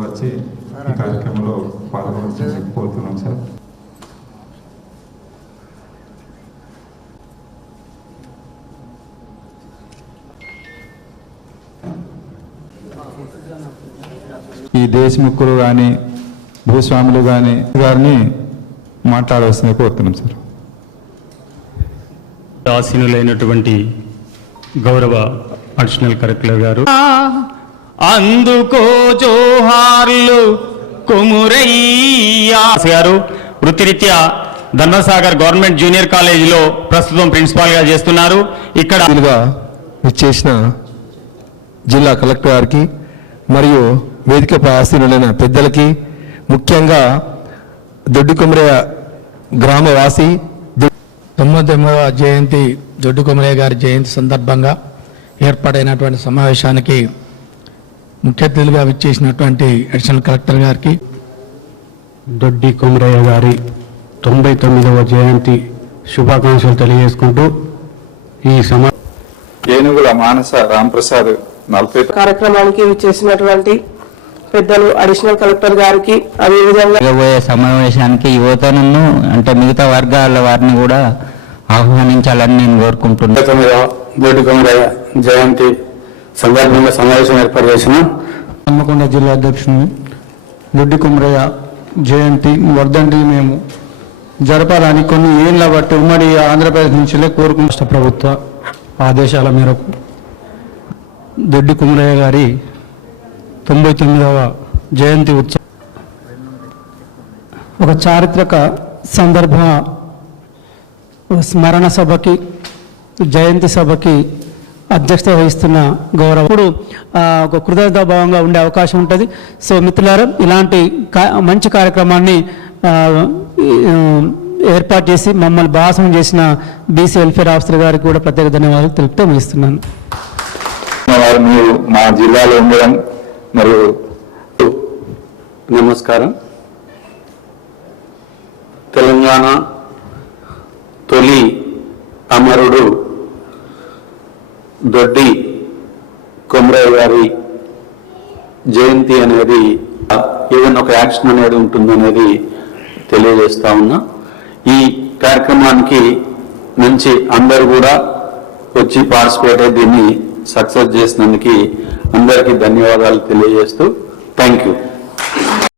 వచ్చి ఈ కార్యక్రమంలో పాల్గొనాలని కోరుతున్నాం సార్. ఈ దేశముఖులు కానీ భూస్వాములు కానీ గారిని మాట్లాడవలసింది కోరుతున్నాం సార్. ఆసీనులైనటువంటి గౌరవ అడిషనల్ కలెక్టర్ గారు, అందుకో జోహార్లు కొమురయ్యా గారు వృత్తిరీత్యా ధర్మసాగర్ గవర్నమెంట్ జూనియర్ కాలేజీలో ప్రస్తుతం ప్రిన్సిపాల్ గా చేస్తున్నారు. ఇక్కడ ఇచ్చేసిన జిల్లా కలెక్టర్ గారికి మరియు వేదికపై ఆసీనులైన పెద్దలకి, ముఖ్యంగా దొడ్డి కొమరయ్య గ్రామవాసి 99వ జయంతి దొడ్డి కొమరయ్య గారి జయంతి సందర్భంగా ఏర్పాటైనటువంటి సమావేశానికి ముఖ్య అతిథులుగా విచ్చేసినటువంటి అడిషనల్ కలెక్టర్ గారికి, దొడ్డి కొమరయ్య గారి 99వ జయంతి శుభాకాంక్షలు తెలియజేసుకుంటూ ఈ ఏనుగుల మానస రాంప్రసాద్ 40 కార్యక్రమానికి విచ్చేసినటువంటి పెద్దలు అడిషనల్ కలెక్టర్ గారికి, అదేవిధంగా సమావేశానికి యువతను అంటే మిగతా వర్గాల వారిని కూడా ఆహ్వానించాలని నేను కోరుకుంటున్నాను. దొడ్డి కొమరయ్య జయంతి సందర్భంగా సమావేశం ఏర్పాటు చేసిన హన్మకొండ జిల్లా అధ్యక్షుని దొడ్డి కొమరయ్య జయంతి వర్ధంతి మేము జరపాలని కొన్ని ఏళ్ల బట్టి ఉమ్మడి ఆంధ్రప్రదేశ్ నుంచి కోరుకున్న రాష్ట్ర ప్రభుత్వ ఆదేశాల మేరకు దొడ్డి కొమరయ్య గారి 99వ జయంతి ఉత్సవం ఒక చారిత్రక సందర్భ స్మరణ సభకి జయంతి సభకి అధ్యక్షత వహిస్తున్న గౌరవ ఇప్పుడు ఒక కృతజ్ఞతాభావంగా ఉండే అవకాశం ఉంటుంది. సో మిత్రులారా, ఇలాంటి మంచి కార్యక్రమాన్ని ఏర్పాటు చేసి మమ్మల్ని భాషణం చేసిన బీసీ వెల్ఫేర్ ఆఫీసర్ గారికి కూడా ప్రత్యేక ధన్యవాదాలు తెలుపుతూ ముగిస్తున్నాను. మీరు మా జిల్లాలో ఉండడం మరియు నమస్కారం. తెలంగాణ తొలి అమరుడు దొడ్డి కొమరయ్య గారి జయంతి అనేది ఏదైనా ఒక యాక్షన్ అనేది ఉంటుందనేది తెలియజేస్తా ఉన్నా. ఈ కార్యక్రమానికి నుంచి అందరూ కూడా వచ్చి పార్టిసిపేట్ అయ్యి దీన్ని సక్సెస్ చేసినందుకు అందరికీ ధన్యవాదాలు తెలియజేస్తూ థ్యాంక్ యూ.